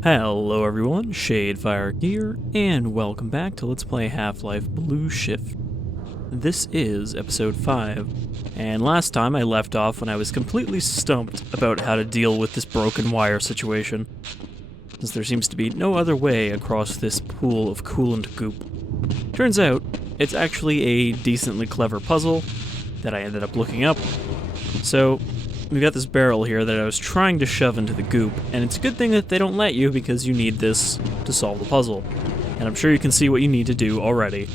Hello everyone, Shadefyre here, and welcome back to Let's Play Half-Life Blue Shift. This is Episode 5, and last time I left off when I was completely stumped about how to deal with this broken wire situation, since there seems to be no other way across this pool of coolant goop. Turns out, it's actually a decently clever puzzle that I ended up looking up. So, we've got this barrel here that I was trying to shove into the goop, and it's a good thing that they don't let you because you need this to solve the puzzle. And I'm sure you can see what you need to do already.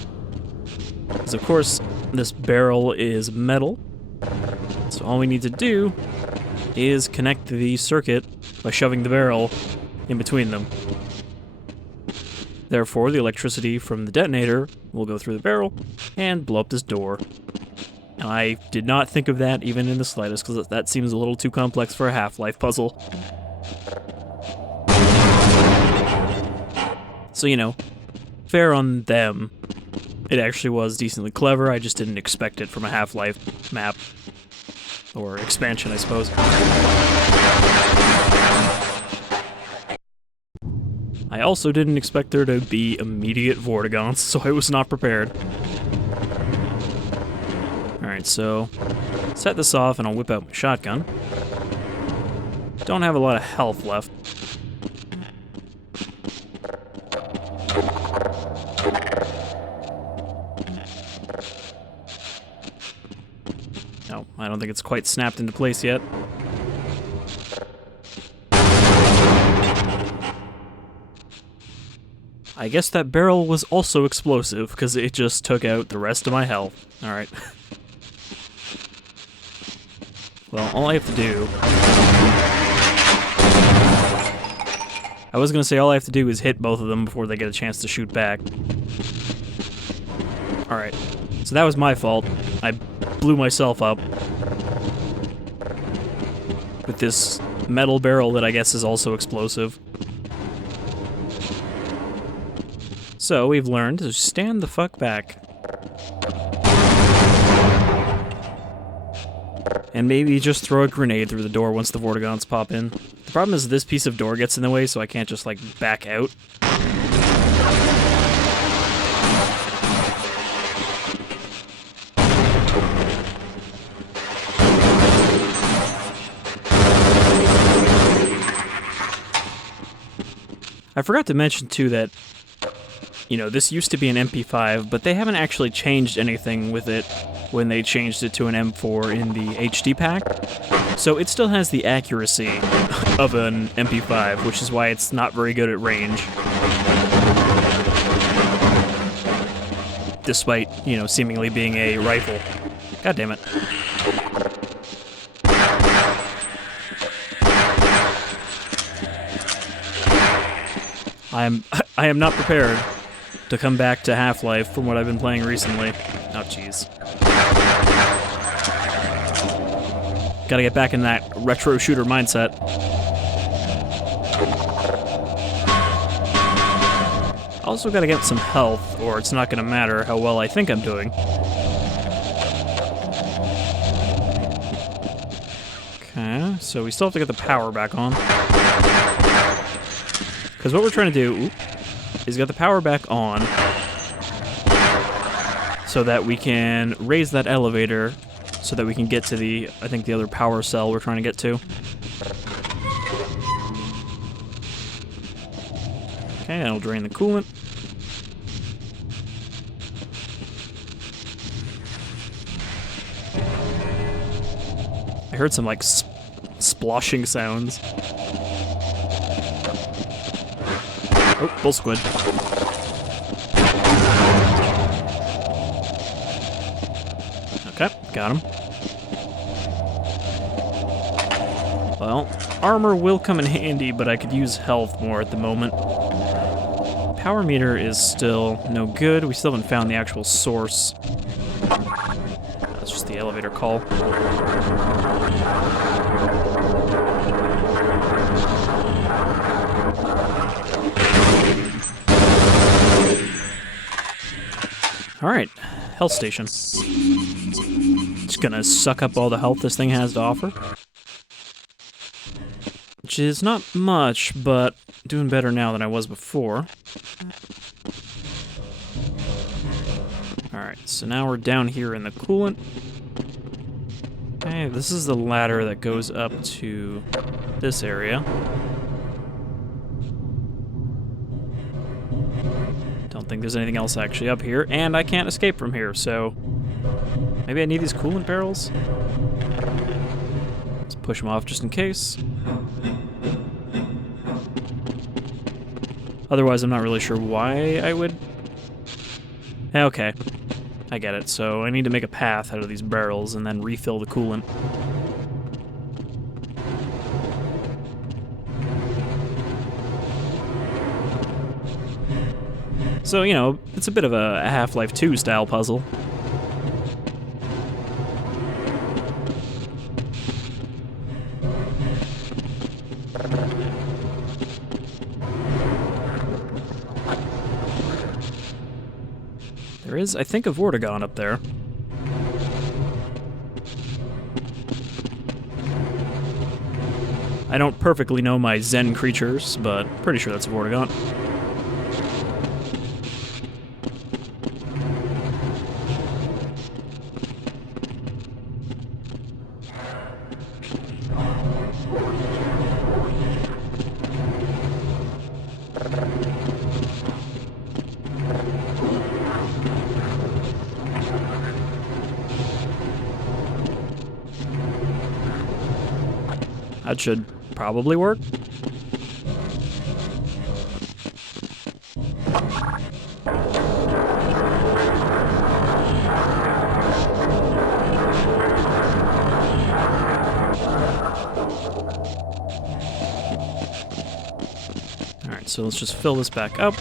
Because of course, this barrel is metal, so all we need to do is connect the circuit by shoving the barrel in between them. Therefore, the electricity from the detonator will go through the barrel and blow up this door. And I did not think of that even in the slightest, because that seems a little too complex for a Half-Life puzzle. So, you know, fair on them. It actually was decently clever, I just didn't expect it from a Half-Life map. Or expansion, I suppose. I also didn't expect there to be immediate Vortigons, so I was not prepared. Alright, so set this off and I'll whip out my shotgun. Don't have a lot of health left. No, I don't think it's quite snapped into place yet. I guess that barrel was also explosive, because it just took out the rest of my health. Alright. Well, all I have to do... I was gonna say all I have to do is hit both of them before they get a chance to shoot back. Alright, so that was my fault. I blew myself up with this metal barrel that I guess is also explosive. So we've learned to stand the fuck back. And maybe just throw a grenade through the door once the Vortigons pop in. The problem is this piece of door gets in the way, so I can't just, like, back out. I forgot to mention, too, that, you know, this used to be an Ep.5, but they haven't actually changed anything with it when they changed it to an M4 in the HD pack. So it still has the accuracy of an Ep.5, which is why it's not very good at range. Despite, you know, seemingly being a rifle. God damn it. I am not prepared to come back to Half-Life from what I've been playing recently. Oh, jeez. Gotta get back in that retro shooter mindset. Also gotta get some health, or it's not gonna matter how well I think I'm doing. Okay, so we still have to get the power back on. Because what we're trying to do is get the power back on so that we can raise that elevator so that we can get to the, I think, the other power cell we're trying to get to. Okay, that'll drain the coolant. I heard some, like, sploshing sounds. Oh, bull squid. Okay, got him. Well, armor will come in handy, but I could use health more at the moment. Power meter is still no good. We still haven't found the actual source. That's just the elevator call. Alright, health station. Just gonna suck up all the health this thing has to offer. Which which is not much, but doing better now than I was before. Alright, so now we're down here in the coolant. Okay, this is the ladder that goes up to this area. Don't think there's anything else actually up here, and I can't escape from here, so maybe I need these coolant barrels? Let's push them off just in case. Otherwise, I'm not really sure why I would... Okay, I get it. So I need to make a path out of these barrels and then refill the coolant. So, you know, it's a bit of a Half-Life 2 style puzzle. There is, I think, a Vortigaunt up there. I don't perfectly know my Zen creatures, but pretty sure that's a Vortigaunt. That should probably work. Alright, so let's just fill this back up.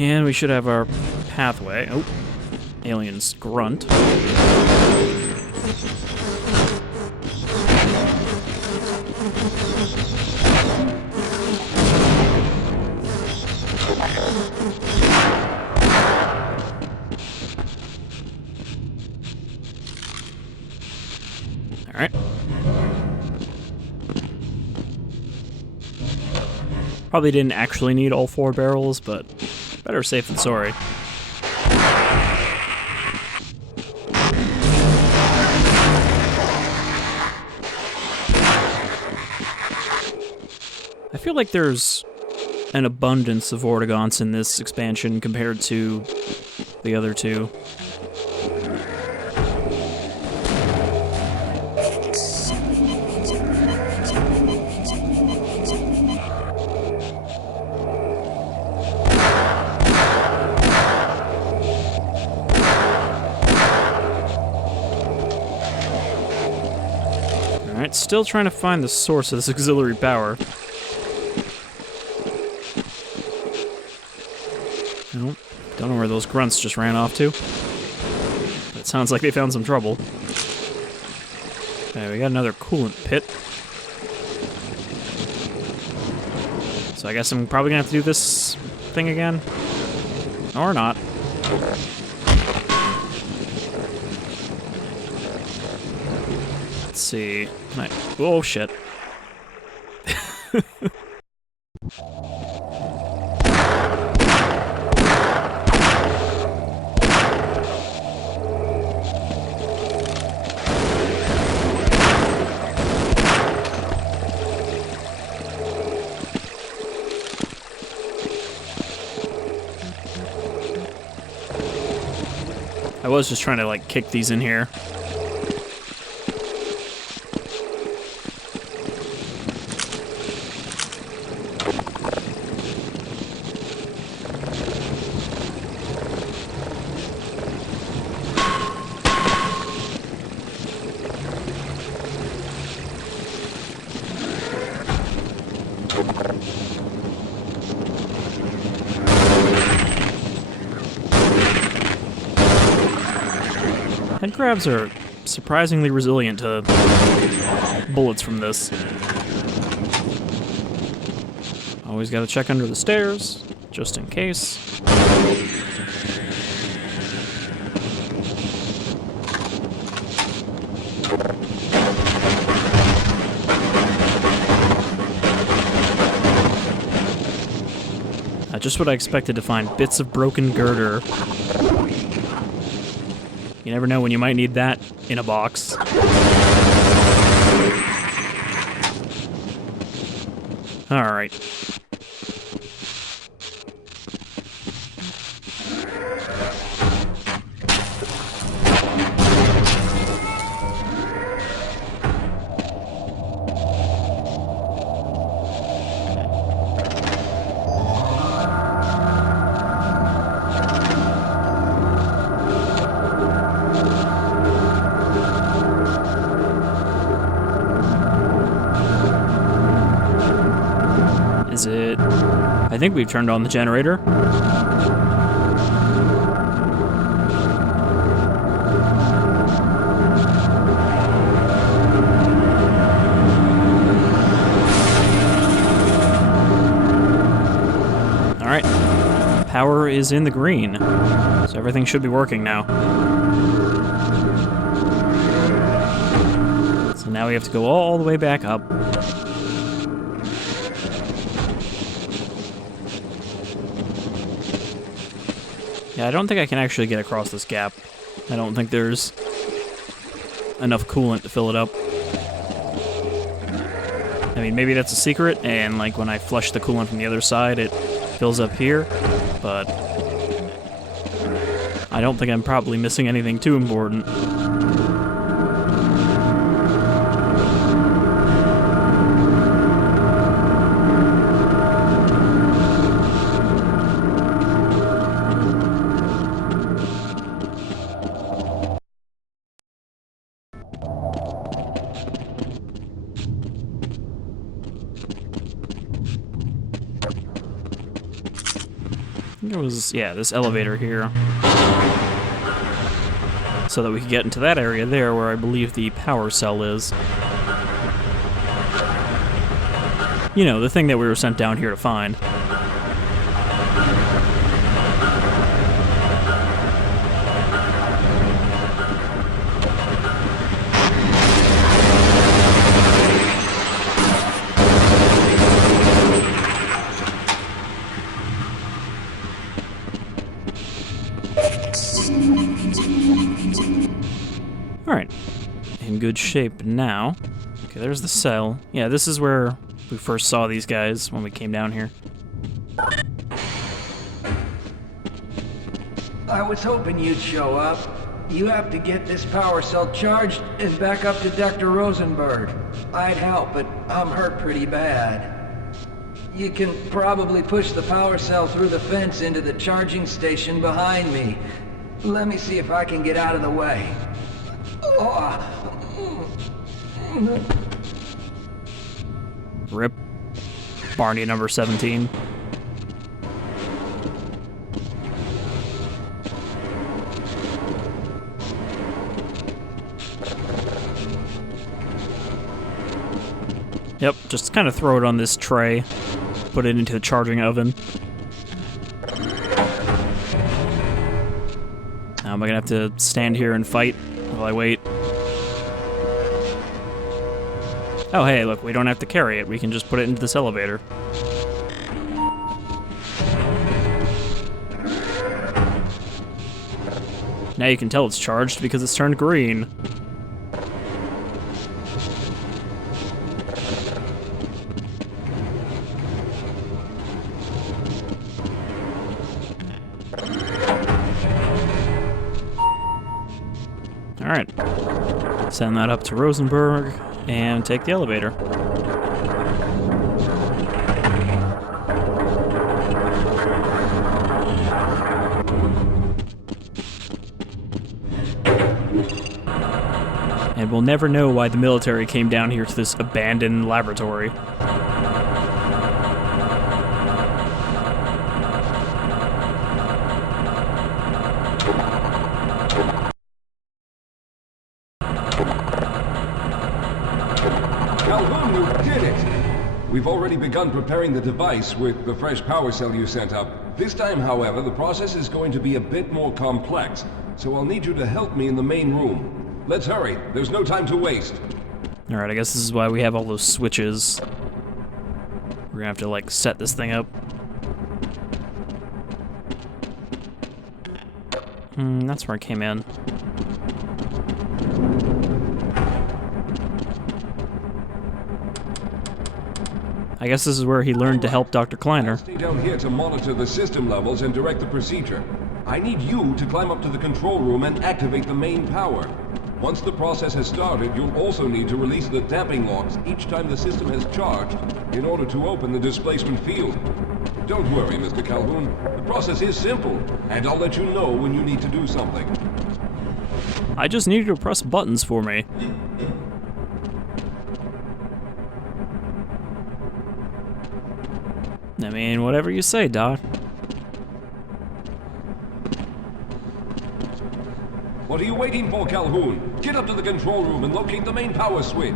And we should have our pathway. Oh, aliens grunt. All right. Probably didn't actually need all 4 barrels, but better safe than sorry. I feel like there's an abundance of Vortigaunts in this expansion compared to the other 2. Alright, still trying to find the source of this auxiliary power. Nope, don't know where those grunts just ran off to. But it sounds like they found some trouble. Okay, we got another coolant pit. So I guess I'm probably gonna have to do this thing again. Or not. Let's see. Oh shit. I was just trying to, like, kick these in here. Head crabs are surprisingly resilient to bullets from this. Always gotta check under the stairs, just in case. Just what I expected to find, bits of broken girder. You never know when you might need that in a box. Alright. Is it... I think we've turned on the generator. Alright. Power is in the green. So everything should be working now. So now we have to go all the way back up. Yeah, I don't think I can actually get across this gap. I don't think there's enough coolant to fill it up. I mean, maybe that's a secret, and like when I flush the coolant from the other side, it fills up here, but I don't think I'm probably missing anything too important. It was, yeah, this elevator here. So that we could get into that area there where I believe the power cell is. You know, the thing that we were sent down here to find. Alright, in good shape now. Okay, there's the cell. Yeah, this is where we first saw these guys when we came down here. I was hoping you'd show up. You have to get this power cell charged and back up to Dr. Rosenberg. I'd help, but I'm hurt pretty bad. You can probably push the power cell through the fence into the charging station behind me. Let me see if I can get out of the way. RIP. Barney number 17. Yep, just kind of throw it on this tray. Put it into the charging oven. Now am I gonna have to stand here and fight while I wait? Oh hey, look, we don't have to carry it. We can just put it into this elevator. Now you can tell it's charged because it's turned green. Alright. Send that up to Rosenberg and take the elevator. And we'll never know why the military came down here to this abandoned laboratory. We've already begun preparing the device with the fresh power cell you sent up. This time, however, the process is going to be a bit more complex, so I'll need you to help me in the main room. Let's hurry. There's no time to waste. Alright, I guess this is why we have all those switches. We're gonna have to, like, set this thing up. That's where I came in. I guess this is where he learned to help Dr. Kleiner. Stay down here to monitor the system levels and direct the procedure. I need you to climb up to the control room and activate the main power. Once the process has started, you'll also need to release the damping locks each time the system has charged in order to open the displacement field. Don't worry, Mr. Calhoun. The process is simple, and I'll let you know when you need to do something. I just need you to press buttons for me. I mean, whatever you say, Doc. What are you waiting for, Calhoun? Get up to the control room and locate the main power switch.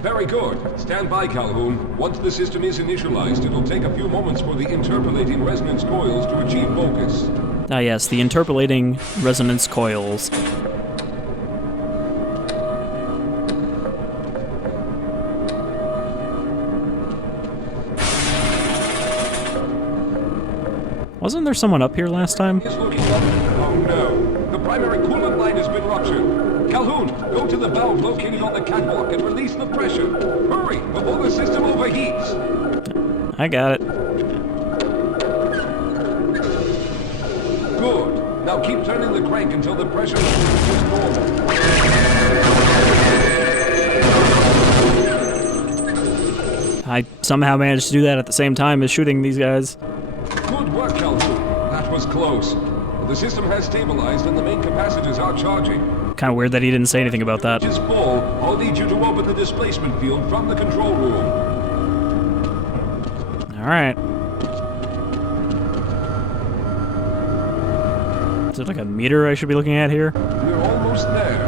Very good. Stand by, Calhoun. Once the system is initialized, it'll take a few moments for the interpolating resonance coils to achieve focus. Ah yes, the interpolating resonance coils. Wasn't there someone up here last time? It's looking up. Oh no. The primary coolant line has been ruptured. Calhoun, go to the valve located on the catwalk and release the pressure. Hurry, before the system overheats. I got it. Good. Now keep turning the crank until the pressure level is normal. I somehow managed to do that at the same time as shooting these guys. Good work, Calhoun. That was close. The system has stabilized and the main capacitors are charging. Kind of weird that he didn't say anything about that. Just full. I'll need you to open the displacement field from the control room. Alright. Is it like a meter I should be looking at here? We're almost there.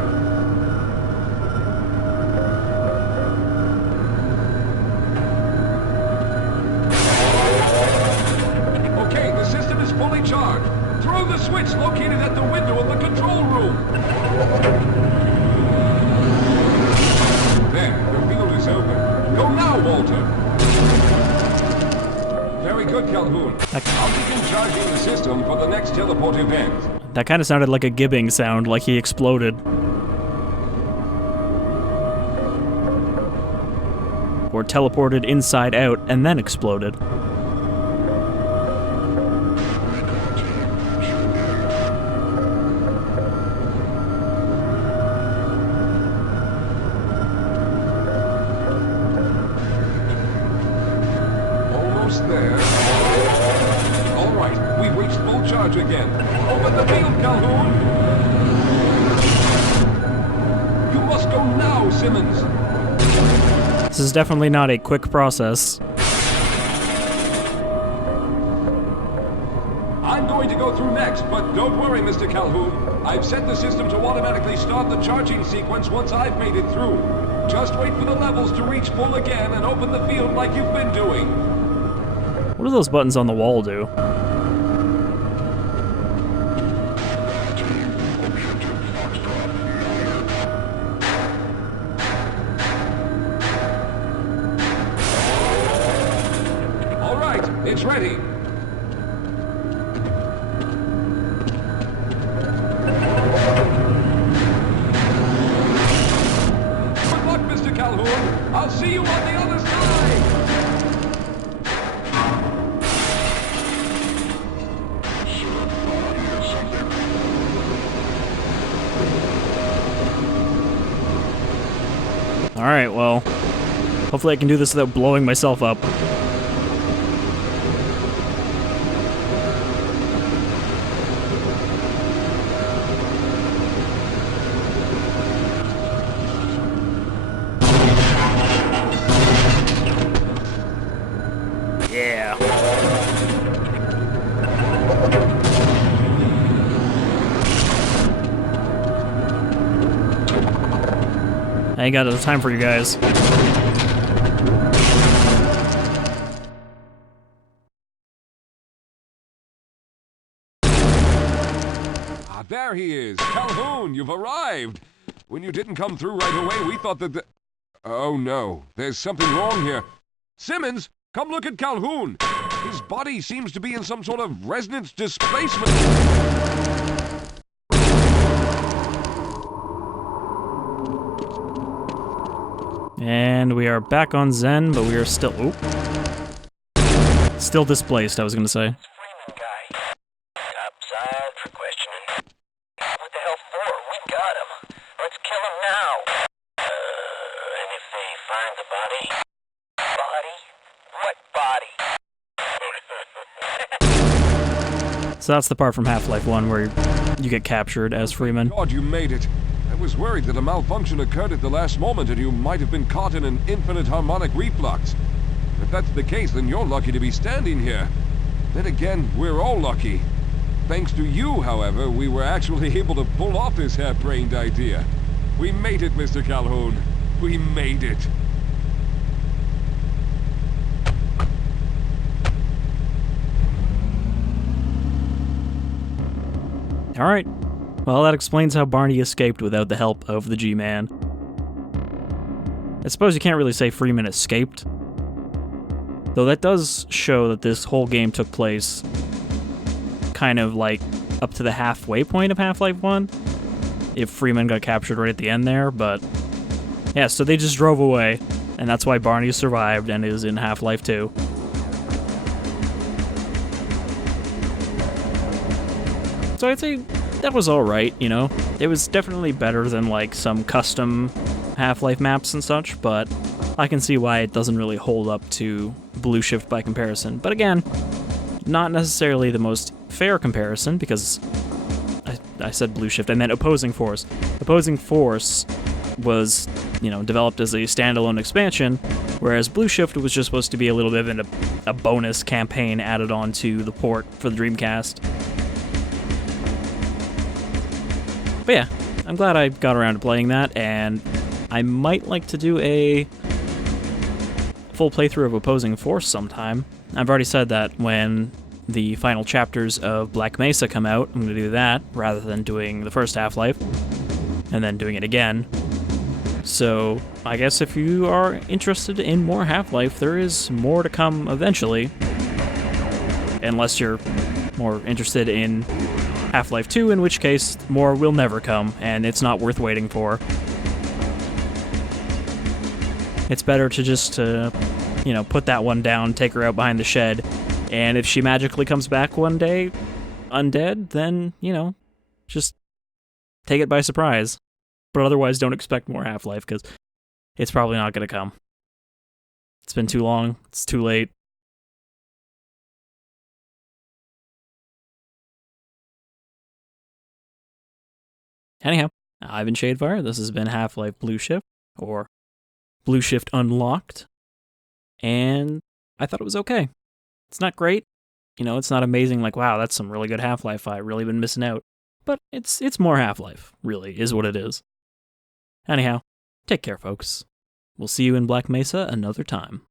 Okay, the system is fully charged. Throw the switch located at the window of the control room. There, the field is open. Go now, Walter. Very good, Calhoun. I'll begin charging the system for the next teleport event. That kind of sounded like a gibbing sound, like he exploded. Or teleported inside out and then exploded. Almost there. All right, we've reached full charge again. Open the field, Calhoun! You must go now, Simmons! This is definitely not a quick process. I'm going to go through next, but don't worry, Mr. Calhoun. I've set the system to automatically start the charging sequence once I've made it through. Just wait for the levels to reach full again and open the field like you've been doing. What do those buttons on the wall do? All right, it's ready. Good luck, Mr. Calhoun. I'll see you on the other side. Alright, well, hopefully I can do this without blowing myself up. Yeah. I ain't got enough time for you guys. there he is. Calhoun, you've arrived. When you didn't come through right away, we thought that Oh no, there's something wrong here. Simmons, come look at Calhoun. His body seems to be in some sort of resonance displacement. And we are back on Zen, but we are still... Still displaced, I was gonna say. Freeman guy. Topside for questioning. What the hell for? We got him. Let's kill him now. And if they find the body... What body? So that's the part from Half-Life 1 where you get captured as Freeman. God, you made it. I was worried that a malfunction occurred at the last moment and you might have been caught in an infinite harmonic reflux. If that's the case, then you're lucky to be standing here. Then again, we're all lucky. Thanks to you, however, we were actually able to pull off this harebrained idea. We made it, Mr. Calhoun. We made it. Alright. Well, that explains how Barney escaped without the help of the G-Man. I suppose you can't really say Freeman escaped. Though that does show that this whole game took place kind of like up to the halfway point of Half-Life 1. If Freeman got captured right at the end there, but... Yeah, so they just drove away, and that's why Barney survived and is in Half-Life 2. So I'd say that was alright, you know? It was definitely better than, like, some custom Half-Life maps and such, but I can see why it doesn't really hold up to Blue Shift by comparison. But again, not necessarily the most fair comparison, because I said Blue Shift, I meant Opposing Force. Opposing Force was, you know, developed as a standalone expansion, whereas Blue Shift was just supposed to be a little bit of a bonus campaign added onto the port for the Dreamcast. But yeah, I'm glad I got around to playing that, and I might like to do a full playthrough of Opposing Force sometime. I've already said that when the final chapters of Black Mesa come out, I'm going to do that, rather than doing the first Half-Life, and then doing it again. So, I guess if you are interested in more Half-Life, there is more to come eventually. Unless you're more interested in Half-Life 2, in which case more will never come, and it's not worth waiting for. It's better to just, you know, put that one down, take her out behind the shed, and if she magically comes back one day undead, then, you know, just take it by surprise. But otherwise, don't expect more Half-Life, because it's probably not going to come. It's been too long. It's too late. Anyhow, I've been Shadefyre. This has been Half-Life Blue Shift, or Blue Shift Unlocked, and I thought it was okay. It's not great. You know, it's not amazing, like, wow, that's some really good Half-Life. I've really been missing out. But it's more Half-Life, really, is what it is. Anyhow, take care, folks. We'll see you in Black Mesa another time.